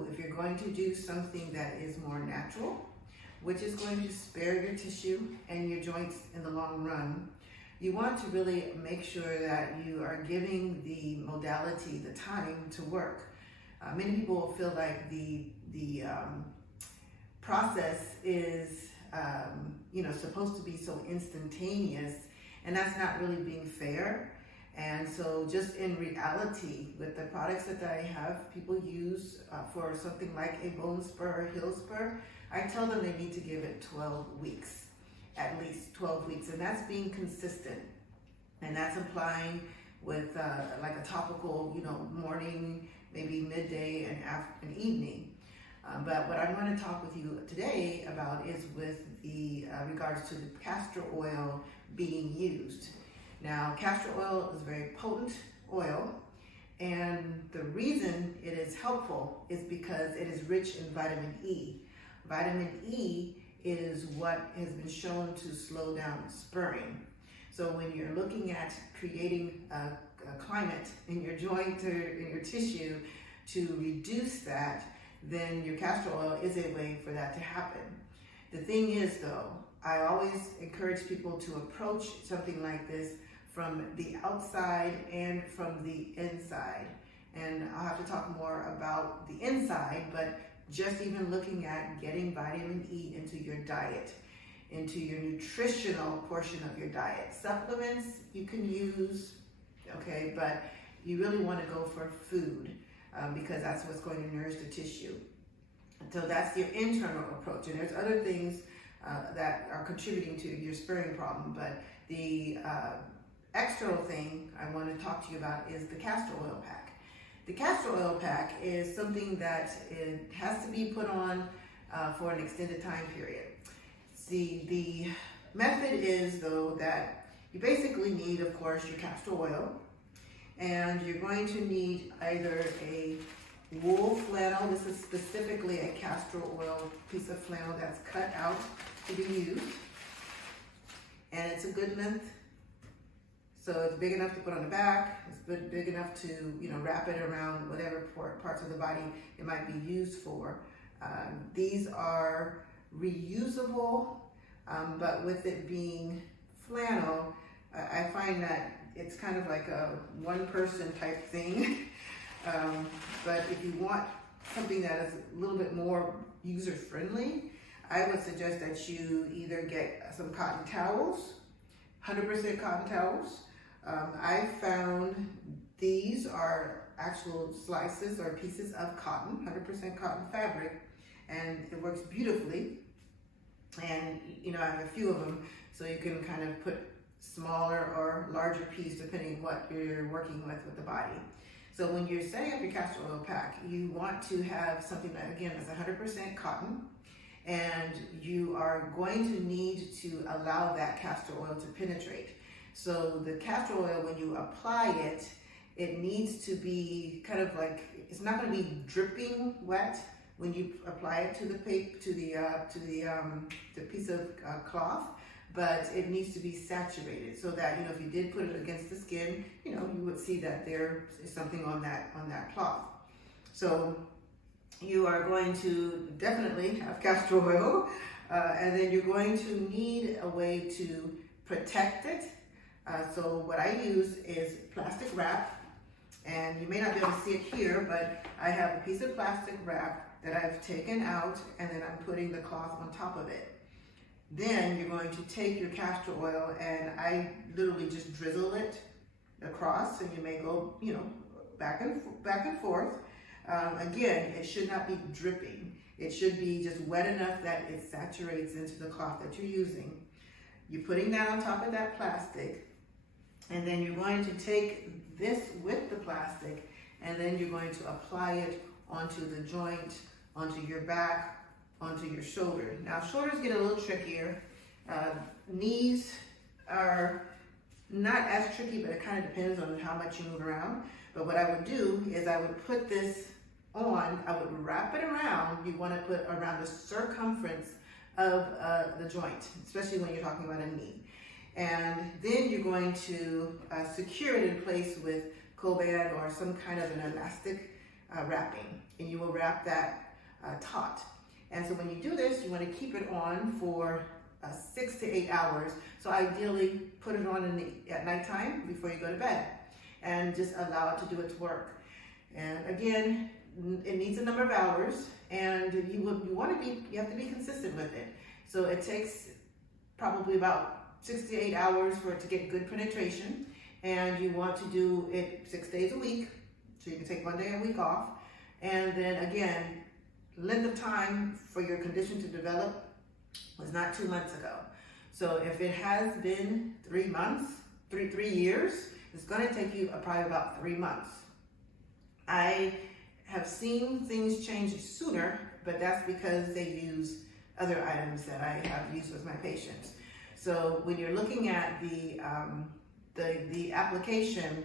So if you're going to do something that is more natural, which is going to spare your tissue and your joints in the long run, you want to really make sure that you are giving the modality the time to work. Many people feel like the process is supposed to be so instantaneous, and that's not really being fair. And so just in reality, with the products that I have people use for something like a bone spur, heel spur, I tell them they need to give it 12 weeks, at least 12 weeks, and that's being consistent. And that's applying with like a topical, morning, maybe midday and evening. But what I'm going to talk with you today about is with the regards to the castor oil being used. Now, castor oil is a very potent oil, and the reason it is helpful is because it is rich in vitamin E. Vitamin E is what has been shown to slow down spurring. So when you're looking at creating a climate in your joint or in your tissue to reduce that, then your castor oil is a way for that to happen. The thing is though, I always encourage people to approach something like this from the outside and from the inside. And I'll have to talk more about the inside, but just even looking at getting vitamin E into your diet, into your nutritional portion of your diet. Supplements you can use, okay, but you really want to go for food because that's what's going to nourish the tissue. So that's your internal approach. And there's other things that are contributing to your spurring problem, but the external thing I want to talk to you about is the castor oil pack. The castor oil pack is something that it has to be put on for an extended time period. See, the method is though that you basically need, of course, your castor oil, and you're going to need either a wool flannel. This is specifically a castor oil piece of flannel that's cut out to be used, and it's a good length. So it's big enough to put on the back, it's big enough to wrap it around whatever parts of the body it might be used for. These are reusable, but with it being flannel, I find that it's kind of like a one-person type thing. But if you want something that is a little bit more user-friendly, I would suggest that you either get some cotton towels, 100% cotton towels. I found these are actual slices or pieces of cotton, 100% cotton fabric, and it works beautifully. And I have a few of them, so you can kind of put smaller or larger piece depending what you're working with the body. So when you're setting up your castor oil pack, you want to have something that, again, is 100% cotton, and you are going to need to allow that castor oil to penetrate. So the castor oil, when you apply it, it needs to be kind of like, it's not going to be dripping wet when you apply it to the piece of cloth, but it needs to be saturated so that if you did put it against the skin, you would see that there is something on that cloth. So you are going to definitely have castor oil, and then you're going to need a way to protect it. So what I use is plastic wrap, and you may not be able to see it here, but I have a piece of plastic wrap that I've taken out, and then I'm putting the cloth on top of it. Then you're going to take your castor oil, and I literally just drizzle it across, and you may go, back and forth. Again, it should not be dripping. It should be just wet enough that it saturates into the cloth that you're using. You're putting that on top of that plastic, and then you're going to take this with the plastic, and then you're going to apply it onto the joint, onto your back, onto your shoulder. Now, shoulders get a little trickier. Knees are not as tricky, but it kind of depends on how much you move around. But what I would do is I would put this on, I would wrap it around. You want to put around the circumference of the joint, especially when you're talking about a knee. And then you're going to secure it in place with Coban or some kind of an elastic wrapping, and you will wrap that taut. And so when you do this, you want to keep it on for 6 to 8 hours. So ideally, put it on at nighttime before you go to bed, and just allow it to do its work. And again, it needs a number of hours, and you have to be consistent with it. So it takes probably about 6 to 8 hours for it to get good penetration, and you want to do it 6 days a week, so you can take 1 day a week off. And then again, length of time for your condition to develop was not 2 months ago. So if it has been 3 months, 3 years, it's going to take you probably about 3 months. I have seen things change sooner, but that's because they use other items that I have used with my patients. So when you're looking at the application,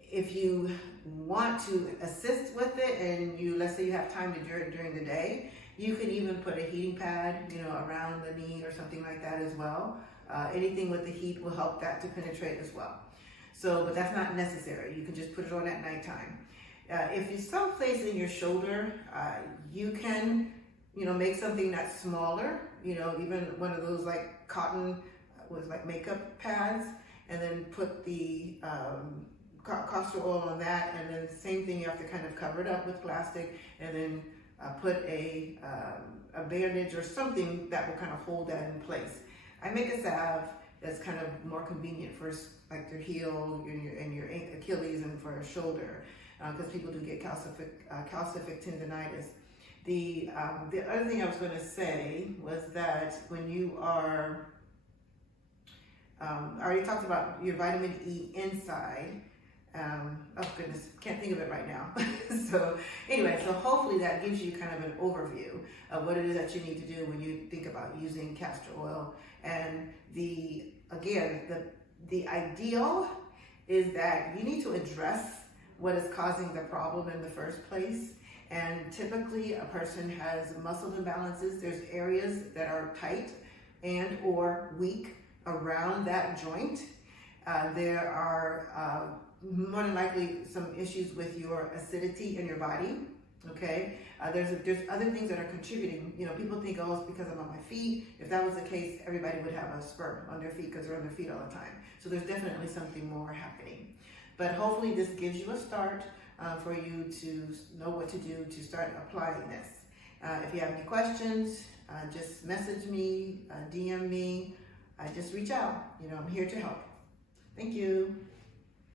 if you want to assist with it, and let's say you have time to do it during the day, you can even put a heating pad, around the knee or something like that as well. Anything with the heat will help that to penetrate as well. So, but that's not necessary. You can just put it on at nighttime. If you someplace in your shoulder, you can, make something that's smaller, even one of those like cotton with like makeup pads, and then put the castor oil on that, and then same thing, you have to kind of cover it up with plastic, and then put a bandage or something that will kind of hold that in place. I make a salve that's kind of more convenient for like your heel and your Achilles, and for your shoulder, because people do get calcific tendonitis. The other thing I was going to say was that when you are, I already talked about your vitamin E inside. Oh goodness, can't think of it right now. So anyway, so hopefully that gives you kind of an overview of what it is that you need to do when you think about using castor oil. And the ideal is that you need to address what is causing the problem in the first place. And typically a person has muscle imbalances. There's areas that are tight and or weak around that joint. There are more than likely some issues with your acidity in your body. Okay, there's other things that are contributing. People think, oh, it's because I'm on my feet. If that was the case, everybody would have a spur on their feet because they're on their feet all the time. So there's definitely something more happening. But hopefully this gives you a start for you to know what to do to start applying this. If you have any questions, just message me, DM me, just reach out. I'm here to help. Thank you.